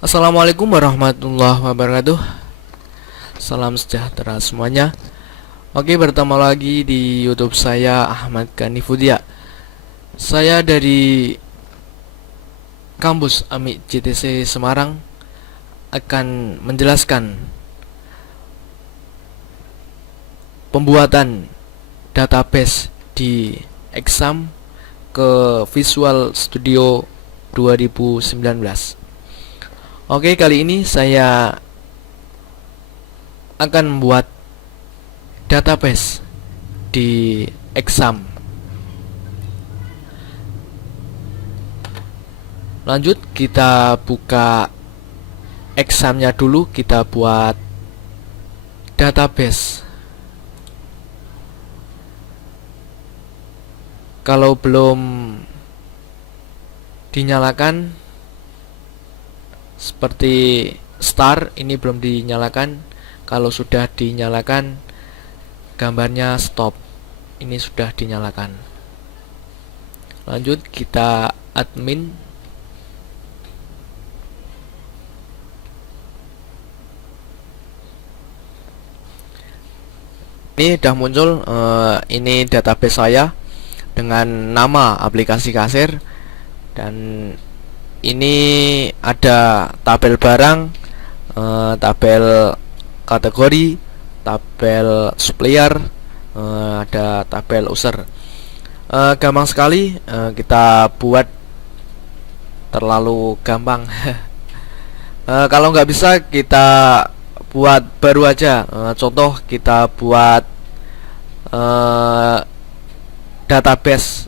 Assalamualaikum warahmatullahi wabarakatuh. Salam sejahtera semuanya. Oke, bertemu lagi di YouTube saya, Ahmad Kanifudia. Saya dari kampus AMI JTC Semarang akan menjelaskan pembuatan database di exam ke Visual Studio 2019. Oke, kali ini saya akan membuat database di exam. Lanjut, kita buka examnya dulu, kita buat database. Kalau belum dinyalakan seperti start, ini belum dinyalakan. Kalau sudah dinyalakan, gambarnya stop, ini sudah dinyalakan. Lanjut, kita admin. Ini sudah muncul, ini database saya dengan nama aplikasi kasir, dan ini ada tabel barang, tabel kategori, tabel supplier, ada tabel user. Gampang sekali, kita buat terlalu gampang. Kalau nggak bisa, kita buat baru aja. Contoh, kita buat database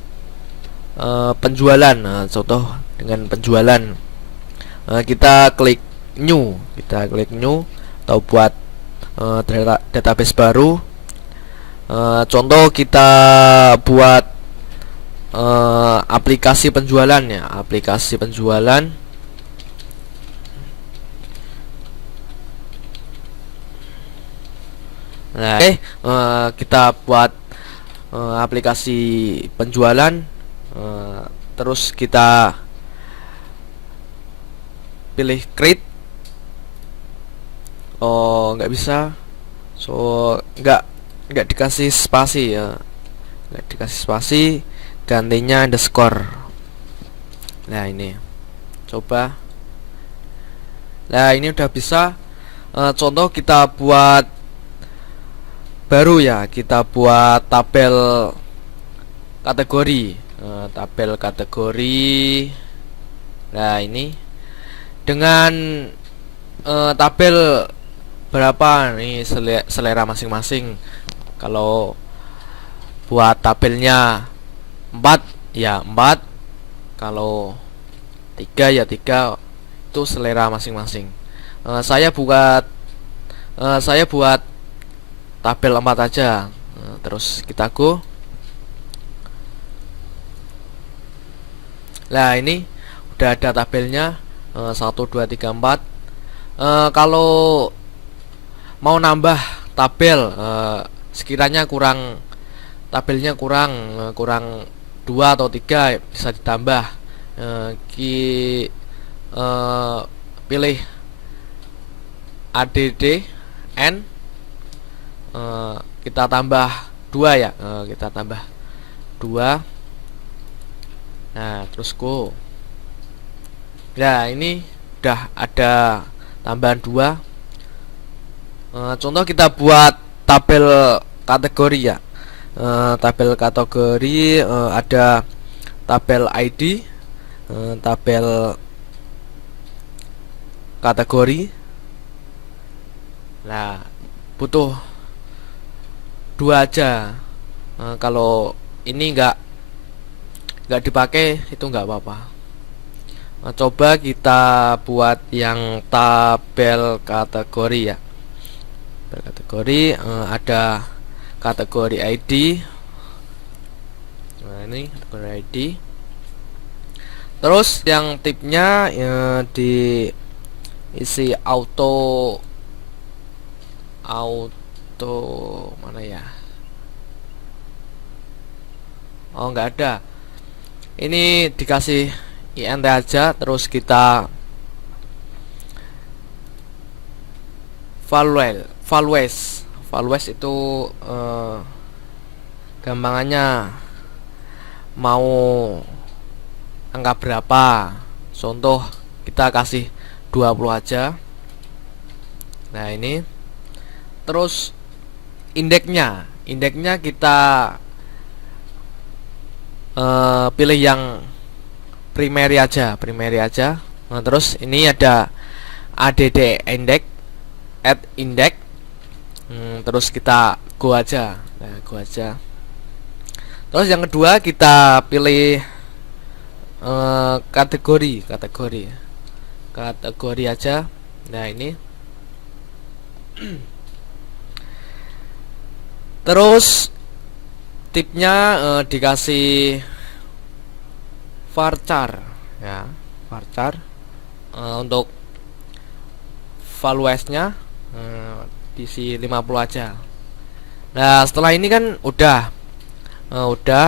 penjualan. Contoh dengan penjualan, kita klik new, atau buat database baru. Contoh, kita buat aplikasi penjualan ya, aplikasi penjualan. Nah, kita buat aplikasi penjualan, terus kita pilih create. Oh, nggak bisa, so nggak dikasih spasi ya, nggak dikasih spasi, gantinya underscore. Nah, ini coba. Nah, ini udah bisa. Contoh, kita buat baru ya, kita buat tabel kategori. Tabel kategori. Nah, ini dengan tabel berapa nih, selera masing-masing. Kalau buat tabelnya 4 ya 4, kalau 3 ya 3, itu selera masing-masing. Saya buat tabel 4 aja. Terus kita go. Nah, ini udah ada tabelnya, 1 2 3 4. Kalau mau nambah tabel, sekiranya tabelnya kurang 2 atau 3, bisa ditambah. Pilih add n, kita tambah 2 ya, kita tambah 2. Nah, terus go. Nah, ini udah ada tambahan 2. Contoh, kita buat tabel kategori ya. Tabel kategori, ada tabel ID, tabel kategori. Nah, butuh 2 aja. Kalau ini nggak dipakai, itu nggak apa-apa. Coba kita buat yang tabel kategori ya. Tabel kategori, ada kategori ID. Nah, ini kategori ID. Terus yang tipnya diisi auto mana ya? Oh, nggak ada. Ini dikasih int aja, terus kita values itu gampangannya mau angka berapa. Contoh kita kasih 20 aja. Nah ini. Terus indeksnya kita pilih yang primary aja. Nah, terus ini ada add index, add index. Terus kita go aja. Nah, go aja. Terus yang kedua kita pilih kategori aja. Nah ini. Terus tipnya dikasih varchar ya, varchar untuk valuesnya diisi 50 aja. Nah setelah ini kan udah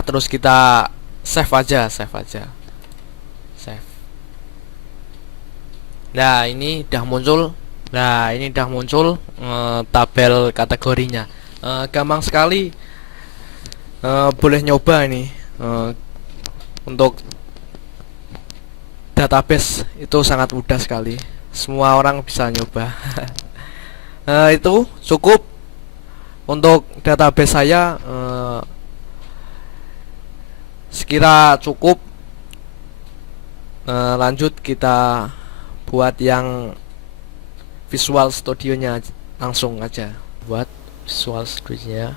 terus kita save aja. Nah ini udah muncul tabel kategorinya. Gampang sekali, boleh nyoba ini. Untuk database itu sangat mudah sekali, semua orang bisa nyoba. Itu cukup untuk database saya. Sekira cukup. Lanjut kita buat yang Visual Studio-nya langsung aja. Buat Visual Studio-nya.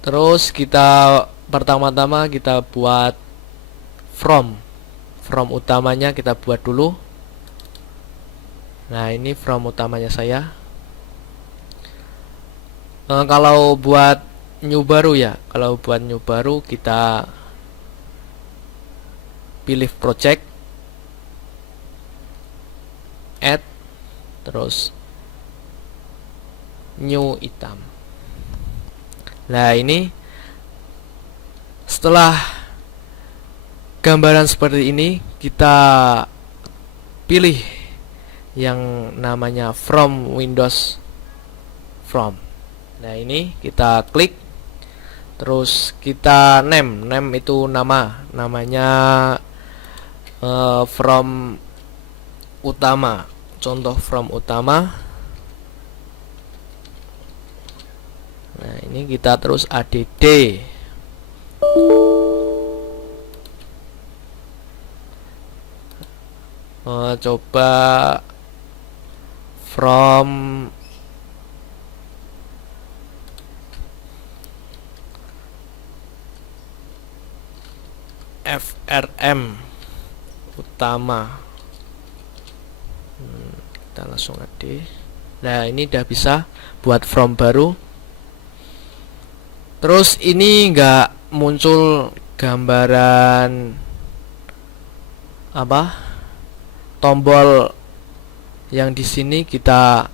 Terus kita pertama-tama kita buat from utamanya kita buat dulu. Nah ini from utamanya saya. Kalau buat new baru kita pilih project, add, terus new item. Nah ini setelah gambaran seperti ini kita pilih yang namanya from Windows from. Nah ini kita klik, terus kita name itu namanya from utama, contoh from utama. Nah ini kita terus add, coba from FRM utama. Kita langsung add. Nah ini udah bisa buat from baru. Terus ini enggak muncul gambaran tombol yang di sini. Kita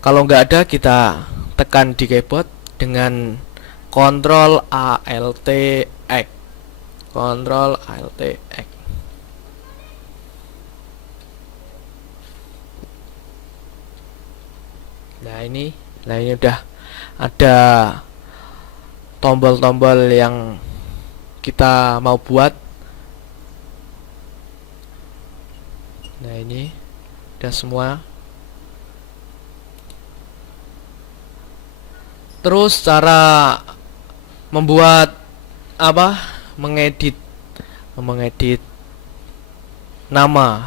kalau nggak ada kita tekan di keyboard dengan Ctrl Alt X. Nah ini udah ada tombol-tombol yang kita mau buat. Nah ini udah semua. Terus cara membuat mengedit nama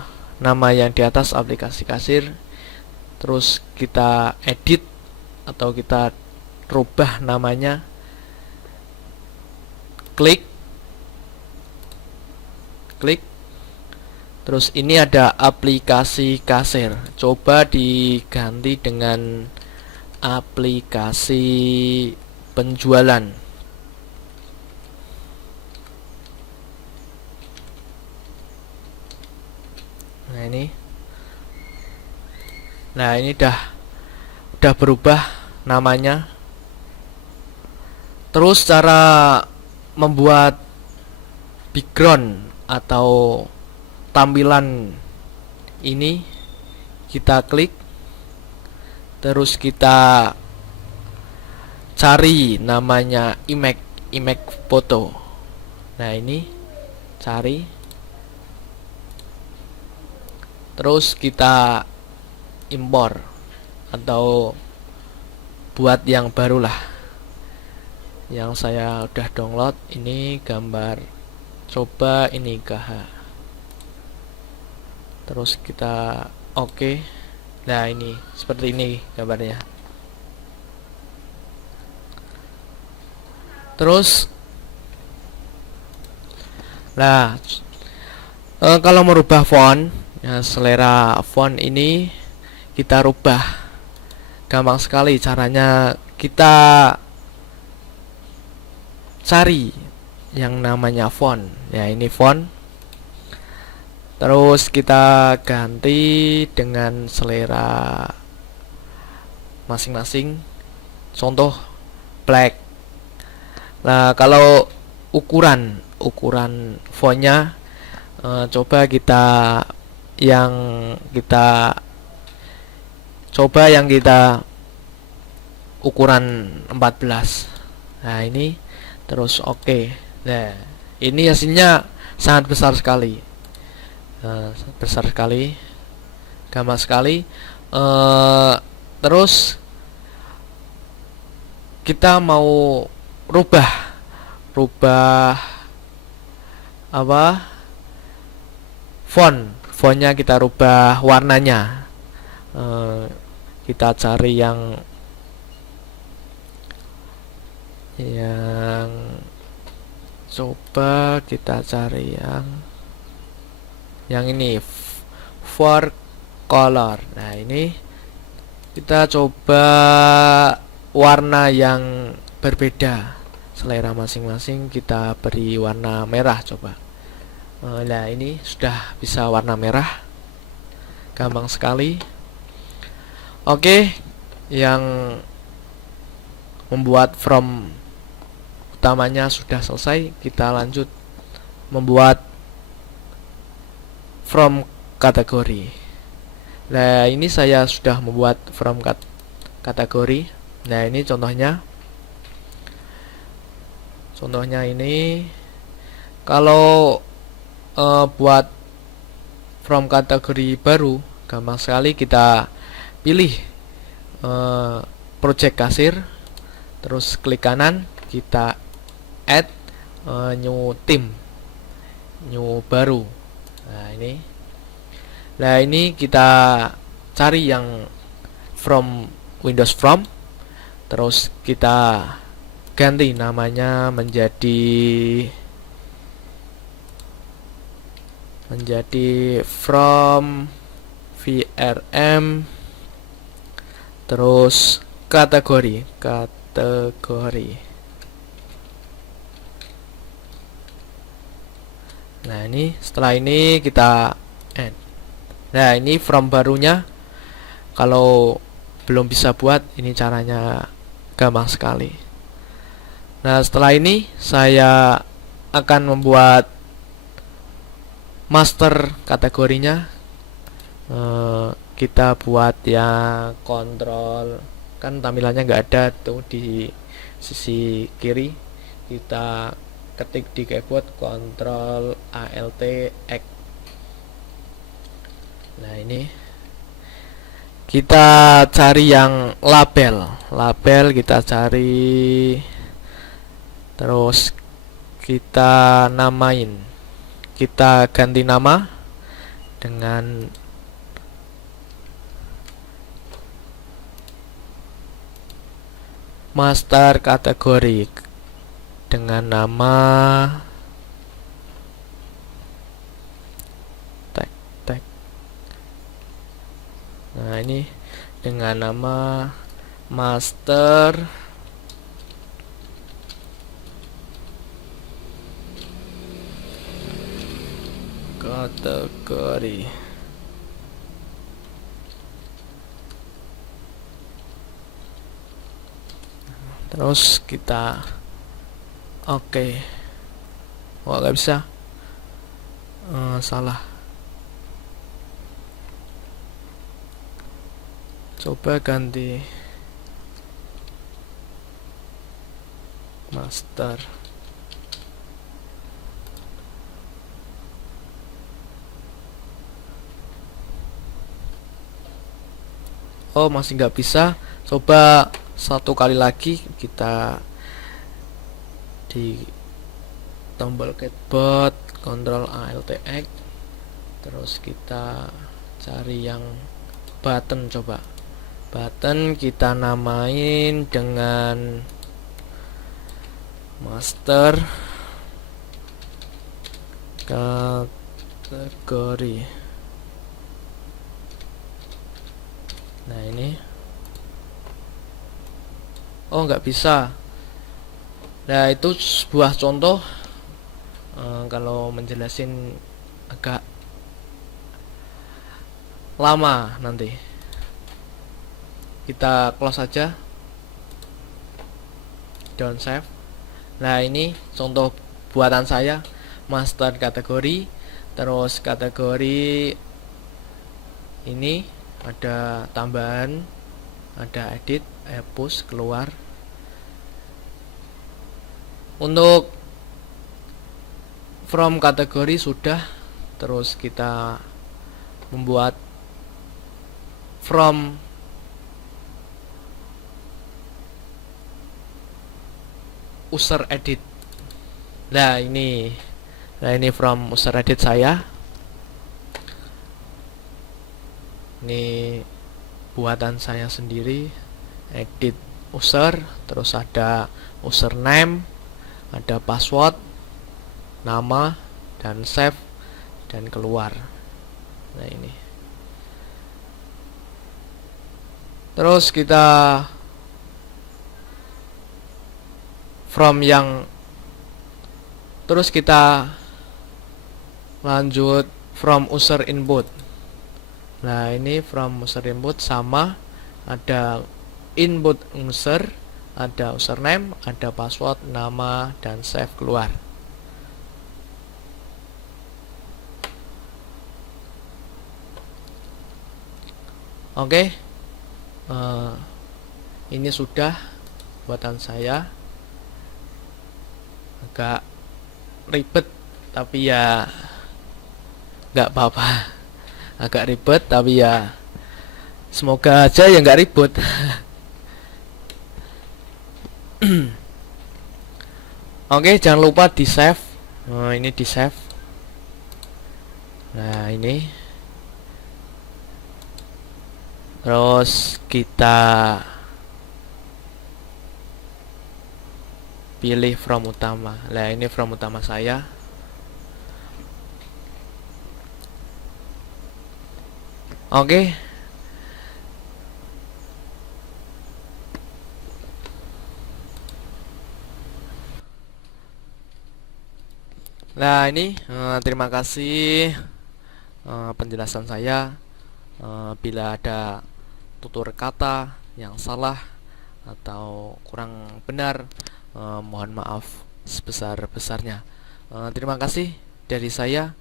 yang di atas aplikasi kasir. Terus kita edit atau kita rubah namanya. Klik. Terus ini ada aplikasi kasir. Coba diganti dengan aplikasi penjualan. Nah ini udah berubah namanya. Terus cara membuat background atau tampilan ini kita klik, terus kita cari namanya image foto. Nah, ini cari, terus kita impor atau buat yang baru lah. Yang saya udah download ini gambar, coba ini KH, terus kita oke. Nah, ini seperti ini gambarnya. Terus nah, kalau merubah font ya, selera font ini kita rubah. Gampang sekali caranya. Kita cari yang namanya font. Ya, ini font. Terus kita ganti dengan selera masing-masing. Contoh black. Nah, kalau ukuran fontnya coba kita ukuran 14. Nah, ini terus oke. Nah, ini hasilnya sangat besar sekali, gampang sekali. Terus kita mau rubah apa, fontnya kita rubah warnanya. Kita cari yang coba kita cari yang ini, for color. Nah, ini kita coba warna yang berbeda, selera masing-masing kita beri warna merah coba. Nah, ini sudah bisa warna merah, gampang sekali. Oke, yang membuat from utamanya sudah selesai. Kita lanjut membuat from kategori. Nah, ini saya sudah membuat from kategori. Nah, ini contohnya ini. Kalau buat from kategori baru, gampang sekali. Kita pilih project kasir, terus klik kanan, kita add new theme, new baru. Nah, ini kita cari yang from Windows From, terus kita ganti namanya menjadi from VRM, terus kategori. Nah, ini setelah ini kita add. Nah, ini from barunya. Kalau belum bisa buat, ini caranya gampang sekali. Nah, setelah ini saya akan membuat master kategorinya. Kita buat yang kontrol, kan tampilannya nggak ada tuh di sisi kiri. Kita ketik di keyboard Ctrl Alt X. Nah, ini kita cari yang label kita cari, terus kita namain, kita ganti nama dengan master kategori dengan nama tag. Nah, ini dengan nama master kategori. Terus kita oke. Oh, nggak bisa, salah. Coba ganti master. Oh, masih nggak bisa. Coba satu kali lagi kita di tombol keyboard Ctrl Alt X, terus kita cari yang button. Coba button kita namain dengan master kategori. Nah ini, oh nggak bisa. Nah itu sebuah contoh. Kalau menjelasin agak lama nanti. Kita close aja, don't save. Nah ini contoh buatan saya, master kategori, terus kategori ini ada tambahan, ada edit, push, keluar. Untuk from kategori sudah, terus kita membuat from user edit. Nah ini from user edit saya. Ini buatan saya sendiri, edit user, terus ada username, ada password, nama, dan save, dan keluar. Nah ini. Terus kita from yang, terus kita lanjut from user input. Nah ini from user input sama, ada input user, ada username, ada password, nama, dan save, keluar. Oke, ini sudah buatan saya. Agak ribet tapi ya nggak apa-apa. Agak ribet tapi ya semoga aja ya nggak ribet. Oke, jangan lupa di save. Ini di save. Nah ini, terus kita pilih from utama. Nah ini from utama saya. Oke. Nah ini terima kasih penjelasan saya. Bila ada tutur kata yang salah atau kurang benar, mohon maaf sebesar-besarnya. Terima kasih dari saya.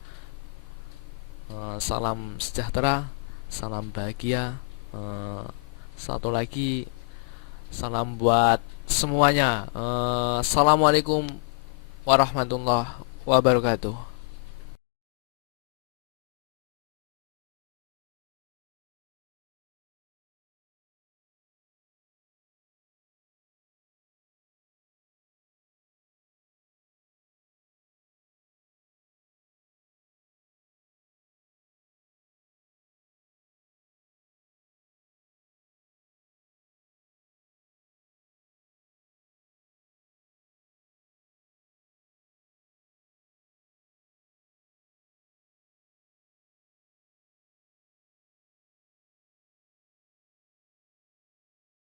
Salam sejahtera, salam bahagia. Satu lagi, salam buat semuanya. Assalamualaikum warahmatullahi wabarakatuh.